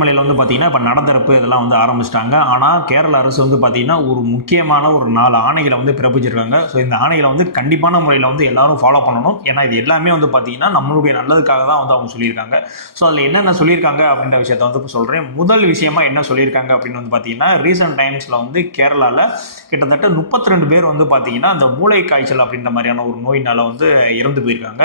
மலையில் வந்து பார்த்தீங்கன்னா இப்போ நடத்திறப்பு இதெல்லாம் வந்து ஆரம்பிச்சிட்டாங்க. ஆனால் கேரள அரசு வந்து பார்த்தீங்கன்னா ஒரு முக்கியமான ஒரு 4 ஆணைகளை வந்து பிறப்பிச்சிருக்காங்க. ஸோ இந்த ஆணைகளை வந்து கண்டிப்பான முறையில் வந்து எல்லாரும் ஃபாலோ பண்ணணும். ஏன்னா இது எல்லாமே வந்து பார்த்தீங்கன்னா நம்மளுடைய நல்லதுக்காக தான் வந்து அவங்க சொல்லியிருக்காங்க. ஸோ அதில் என்னென்ன சொல்லியிருக்காங்க அப்படின்ற விஷயத்த வந்து இப்போ சொல்கிறேன். முதல் விஷயமா என்ன சொல்லியிருக்காங்க அப்படின்னு வந்து பார்த்தீங்கன்னா ரீசெண்ட் டைம்ஸில் வந்து கேரளாவில் கிட்டத்தட்ட 32 பேர் வந்து பார்த்தீங்கன்னா அந்த மூளை காய்ச்சல் அப்படின்ற மாதிரியான ஒரு நோயினால் வந்து இறந்து போயிருக்காங்க.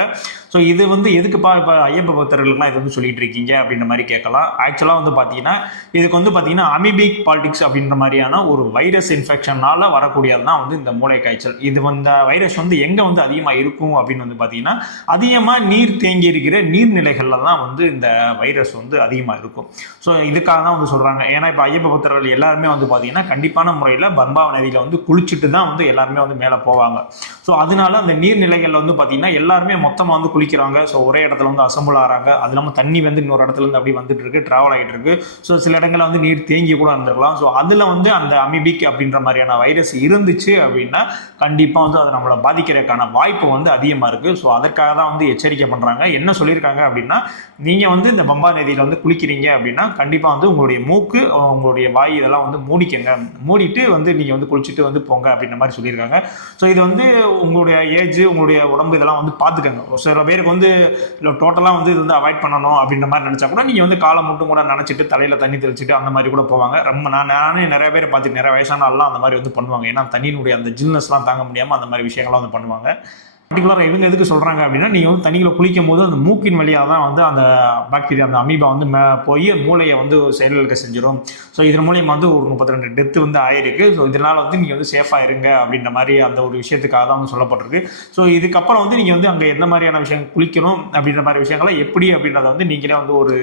ஸோ இது வந்து எதுக்குப்பா இப்போ ஐயப்ப பக்தர்களுக்குலாம் இது வந்து சொல்லிட்டு இருக்கீங்க அப்படின்ற மாதிரி கேட்கலாம். ஆக்சுவலாக வந்து பார்த்தீங்கன்னா இதுக்கு வந்து பார்த்தீங்கன்னா அமீபிக் பாலிடிக்ஸ் அப்படின்ற மாதிரியான ஒரு வைரஸ் இன்ஃபெக்ஷனால் வரக்கூடியது தான் வந்து இந்த மூளை காய்ச்சல். இது இந்த வைரஸ் வந்து எங்கே வந்து அதிகமாக இருக்கும் அப்படின்னு வந்து பார்த்தீங்கன்னா அதிகமாக நீர் தேங்கி இருக்கிற நீர்நிலைகளில் தான் வந்து இந்த வைரஸ் வந்து அதிகமாக இருக்கும். ஸோ இதுக்காக தான் வந்து சொல்கிறாங்க. ஏன்னா இப்போ ஐயப்ப பக்தர்கள் எல்லாருமே வந்து பார்த்தீங்கன்னா கண்டிப்பான முறையில் பம்பா நதியில் வந்து குளிச்சுட்டு தான் வந்து எல்லாருமே வந்து மேலே போவாங்க. ஸோ அதனால அந்த நீர்நிலைகளில் வந்து பார்த்தீங்கன்னா எல்லாருமே மொத்தமாக வந்து குளிக்கிறாங்க. ஸோ ஒரே இடத்துல வந்து அசம்பிள் ஆகிறாங்க. அது இல்லாமல் தண்ணி வந்து இன்னொரு இடத்துல இருந்து அப்படி வந்துட்டு இருக்கு, டிராவல் ஆகிட்டு இருக்கு. ஸோ சில இடங்களில் வந்து நீர் தேங்கி கூட இருந்திருக்கலாம். ஸோ அதில் வந்து அந்த அமீபிக் அப்படின்ற மாதிரியான வைரஸ் இருந்துச்சு அப்படின்னா கண்டிப்பாக வந்து அதை நம்மளை பாதிக்கிறதுக்கான வாய்ப்பு வந்து அதிகமாக இருக்குது. ஸோ அதற்காக தான் வந்து எச்சரிக்கை பண்ணுறாங்க. என்ன சொல்லியிருக்காங்க அப்படின்னா நீங்கள் வந்து இந்த பம்பா நதியில் வந்து குளிக்கிறீங்க அப்படின்னா கண்டிப்பாக வந்து உங்களுடைய மூக்கு உங்களுடைய வாய் இதெல்லாம் வந்து மூடிக்கங்க, மூடிட்டு வந்து நீங்கள் வந்து குளிச்சுட்டு வந்து போங்க அப்படின்ற மாதிரி சொல்லியிருக்காங்க. ஸோ இது வந்து உங்களுடைய ஏஜ் உங்களுடைய உடம்பு இதெல்லாம் வந்து பார்த்துக்கங்க. சில பேருக்கு வந்து டோட்டலாக வந்து இது வந்து அவாய்ட் பண்ணணும் அப்படின்ற மாதிரி நினச்சா கூட நீங்கள் வந்து காலை மட்டும் கூட நினச்சிட்டு தலையில் தண்ணி தெளிச்சுட்டு அந்த மாதிரி கூட போவாங்க. ரொம்ப நானே நிறைய பேர் பார்த்து நிறைய வயசானாலாம் அந்த மாதிரி வந்து பண்ணுவாங்க. ஏன்னா தண்ணியினுடைய அந்த ஜில்னஸ்லாம் தாங்க முடியாமல் அந்த மாதிரி விஷயங்கள்லாம் வந்து பண்ணுவாங்க. பர்டிகுலராக இவங்க எதுக்கு சொல்கிறாங்க அப்படின்னா நீங்கள் வந்து தண்ணியில் குளிக்கும் போது அந்த மூக்கின் வழியாக தான் வந்து அந்த பாக்டீரியா அந்த அமீபா வந்து போய் மூளையை வந்து செயலிழக்க செஞ்சிடும். ஸோ இதன் மூலியமாக வந்து ஒரு 32 டெத்து வந்து ஆயிருக்கு. ஸோ இதனால் வந்து நீங்கள் வந்து சேஃபாக இருங்க அப்படின்ற மாதிரி அந்த ஒரு விஷயத்துக்காக தான் வந்து சொல்லப்பட்டிருக்கு. ஸோ இதுக்கப்புறம் வந்து நீங்கள் வந்து அங்கே எந்த மாதிரியான விஷயங்கள் குளிக்கணும் அப்படின்ற மாதிரி விஷயங்களை எப்படி அப்படின்றத வந்து நீங்களே வந்து ஒரு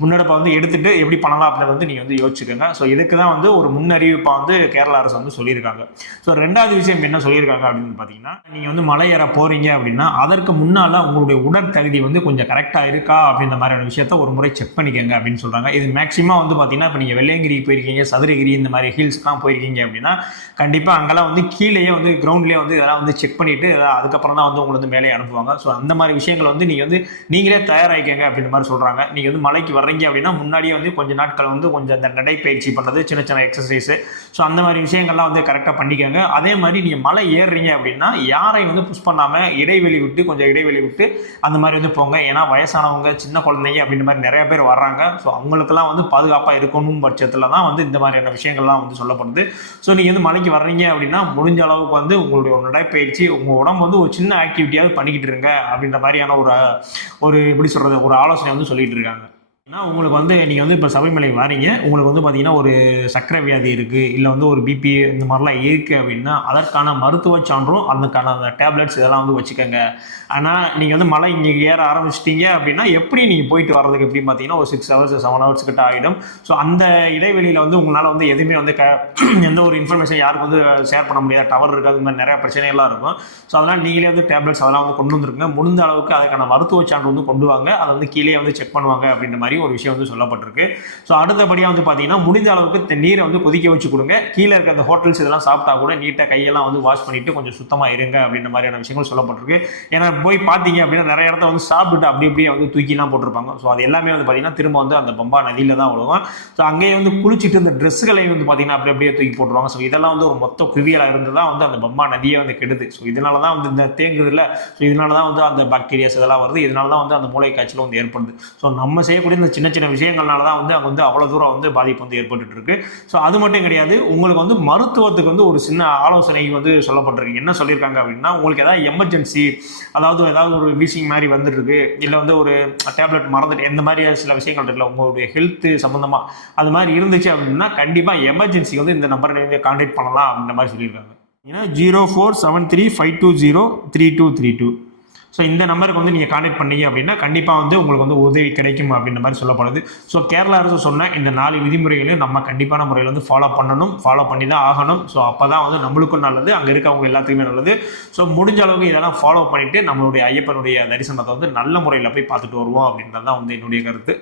முன்னெடுப்பை வந்து எடுத்துகிட்டு எப்படி பண்ணலாம் அப்படின்றத வந்து நீங்கள் வந்து யோசிச்சுக்கோங்க. ஸோ இதுக்கு தான் வந்து ஒரு முன்னறிவிப்பாக வந்து கேரள அரசு வந்து சொல்லியிருக்காங்க. ஸோ ரெண்டாவது விஷயம் என்ன சொல்லியிருக்காங்க அப்படின்னு பார்த்தீங்கன்னா நீங்கள் வந்து மலை ஏற போறீங்க அப்படின்னா அதற்கு முன்னால உங்களுடைய உடற்தகுதி வந்து கொஞ்சம் கரெக்டாக இருக்கா அப்படின்ற மாதிரியான விஷயத்த ஒரு முறை செக் பண்ணிக்கங்க அப்படின்னு சொல்றாங்க. இது மேக்ஸிமம் வந்து பார்த்தீங்கன்னா இப்போ நீங்கள் வெள்ளையங்கிரி போயிருக்கீங்க, சதுரகிரி இந்த மாதிரி ஹில்ஸ்லாம் போயிருக்கீங்க அப்படின்னா கண்டிப்பாக அங்கெல்லாம் வந்து கீழேயே வந்து கிரவுண்ட்லேயே வந்து இதெல்லாம் வந்து செக் பண்ணிட்டு அதுக்கப்புறம் தான் வந்து உங்களை வந்து மேலே அனுப்புவாங்க. ஸோ அந்த மாதிரி விஷயங்கள் வந்து நீங்கள் வந்து நீங்களே தயாராகிக்கங்க அப்படின்ற மாதிரி சொல்கிறாங்க. நீங்கள் வந்து மலைக்கு வர்றீங்க அப்படின்னா முன்னாடியே வந்து கொஞ்சம் நாட்கள் வந்து கொஞ்சம் அந்த நடைப்பயிற்சி பண்ணுறது, சின்ன சின்ன எக்ஸசைஸு, ஸோ அந்த மாதிரி விஷயங்கள்லாம் வந்து கரெக்டாக பண்ணிக்கோங்க. அதே மாதிரி நீங்கள் மலை ஏறுறீங்க அப்படின்னா யாரையும் வந்து புஷ் பண்ணாமல் இடைவெளி விட்டு கொஞ்சம் இடைவெளி விட்டு அந்த மாதிரி வந்து போங்க. ஏன்னா வயசானவங்க, சின்ன குழந்தைங்க அப்படின்ற மாதிரி நிறைய பேர் வர்றாங்க. ஸோ அவங்களுக்கெல்லாம் வந்து பாதுகாப்பாக இருக்கணும் பட்சத்தில் தான் வந்து இந்த மாதிரியான விஷயங்கள்லாம் வந்து சொல்லப்படுது. ஸோ நீங்கள் வந்து மலைக்கு வர்றீங்க அப்படின்னா முடிஞ்ச அளவுக்கு வந்து உங்களுடைய நடைப்பயிற்சி உங்கள் உடம்பு வந்து ஒரு சின்ன ஆக்டிவிட்டியாவது பண்ணிக்கிட்டு இருங்க அப்படின்ற மாதிரியான ஒரு எப்படி சொல்கிறது ஒரு ஆலோசனை வந்து சொல்லிட்டு இருக்காங்க. ஏன்னா உங்களுக்கு வந்து நீங்கள் வந்து இப்போ சபரிமலை வாரீங்க, உங்களுக்கு வந்து பார்த்தீங்கன்னா ஒரு சர்க்கரை வியாதி இருக்குது, இல்லை வந்து ஒரு பிபி இந்த மாதிரிலாம் இருக்குது அப்படின்னா அதற்கான மருத்துவ சான்றும் அதுக்கான அந்த டேப்லெட்ஸ் இதெல்லாம் வந்து வச்சுக்கோங்க. ஆனால் நீங்கள் வந்து மலை இங்கே ஏற ஆரம்பிச்சிட்டீங்க அப்படின்னா எப்படி நீங்கள் போயிட்டு வர்றதுக்கு எப்படின்னு பார்த்தீங்கன்னா ஒரு 6 hours 7 hours கிட்ட ஆகிடும். ஸோ அந்த இடைவெளியில் வந்து உங்களால் வந்து எதுவுமே வந்து எந்த ஒரு இன்ஃபர்மேஷன் யாருக்கு வந்து ஷேர் பண்ண முடியாது, டவர் இருக்காது, இந்த மாதிரி நிறைய பிரச்சனைகள்லாம் இருக்கும். ஸோ அதனால் நீங்களே வந்து டேப்லெட்ஸ் அதெல்லாம் வந்து கொண்டு வந்துருங்க. முடிந்த அளவுக்கு அதுக்கான மருத்துவ சான்று வந்து கொண்டு வாங்க. அதை வந்து கீழே வந்து செக் பண்ணுவாங்க அப்படின்ற மாதிரி ஒரு விஷயம் வந்து சொல்லப்பட்டிருக்கு. ஸோ அடுத்தபடியாக வந்து பார்த்தீங்கன்னா முடிந்த அளவுக்கு நீரை வந்து கொதிக்க வச்சு கொடுங்க. கீழே இருக்க அந்த ஹோட்டல்ஸ் இதெல்லாம் சாப்பிட்டா கூட நீட்டாக கையெல்லாம் வந்து வாஷ் பண்ணிட்டு கொஞ்சம் சுத்தமாக இருங்க அப்படின்ற மாதிரியான விஷயங்கள் சொல்லப்பட்டிருக்கு. ஏன்னா போய் பார்த்தீங்க அப்படின்னா நிறைய இடத்த வந்து சாப்பிட்டுட்டு அப்படியே வந்து தூக்கிலாம் போட்டிருப்பாங்க. ஸோ அது எல்லாமே வந்து பார்த்தீங்கன்னா திரும்ப வந்து அந்த பம்பா நதியில் தான் விழுவும். ஸோ அங்கேயே வந்து குளிச்சுட்டு இந்த ட்ரெஸ்ஸுகளையும் வந்து பார்த்தீங்கன்னா அப்படியே தூக்கி போட்டுருவாங்க. ஸோ இதெல்லாம் வந்து ஒரு மொத்த குவியலாக இருந்து தான் வந்து அந்த பம்பா நதியை வந்து கெடுது. ஸோ இதனால தான் வந்து இந்த தேங்குதில்ல, ஸோ இதனால தான் வந்து அந்த பாக்டீரியாஸ் இதெல்லாம் வருது. இதனால தான் வந்து அந்த மூளை காய்ச்சல் வந்து ஏற்படுது. ஸோ நம்ம செய்யக்கூடிய இந்த சின்ன சின்ன விஷயங்கள்னால தான் வந்து அங்கே வந்து அவ்வளோ தூரம் வந்து பாதிப்பு வந்து ஏற்பட்டு இருக்கு. ஸோ அது மட்டும் கிடையாது, உங்களுக்கு வந்து மருத்துவத்துக்கு வந்து ஒரு சின்ன ஆலோசனை வந்து சொல்லப்பட்டிருக்கு. என்ன சொல்லியிருக்காங்க அப்படின்னா உங்களுக்கு ஏதாவது எமர்ஜென்சி, அதாவது ஏதாவது ஒரு வீசிங் மாதிரி வந்துட்டு இருக்கு, இல்லை வந்து ஒரு டேப்லெட் மறந்துட்டு இந்த மாதிரி சில விஷயங்கள் இருக்குல்ல உங்களுடைய ஹெல்த் சம்மந்தமாக அது மாதிரி இருந்துச்சு அப்படின்னா கண்டிப்பாக எமர்ஜென்சி வந்து இந்த நம்பரை கான்டாக்ட் பண்ணலாம் அப்படின்ற மாதிரி சொல்லியிருக்காங்க. ஏன்னா 0473520323. ஸோ இந்த நம்பருக்கு வந்து நீங்கள் கான்டாக்ட் பண்ணீங்க அப்படின்னா கண்டிப்பாக வந்து உங்களுக்கு வந்து உதவி கிடைக்கும் அப்படின்ற மாதிரி சொல்லப்படுது. ஸோ கேரளா அரசு சொன்ன இந்த 4 விதிமுறைகளையும் நம்ம கண்டிப்பான முறையில் வந்து ஃபாலோ பண்ணி தான் ஆகணும். ஸோ அப்போ தான் வந்து நம்மளுக்கும் நல்லது, அங்கே இருக்கவங்க எல்லாத்துக்குமே நல்லது. ஸோ முடிஞ்ச அளவுக்கு இதெல்லாம் ஃபாலோ பண்ணிவிட்டு நம்மளுடைய ஐயப்பனுடைய தரிசனத்தை வந்து நல்ல முறையில் போய் பார்த்துட்டு வருவோம் அப்படின்றது தான் வந்து என்னுடைய கருத்து.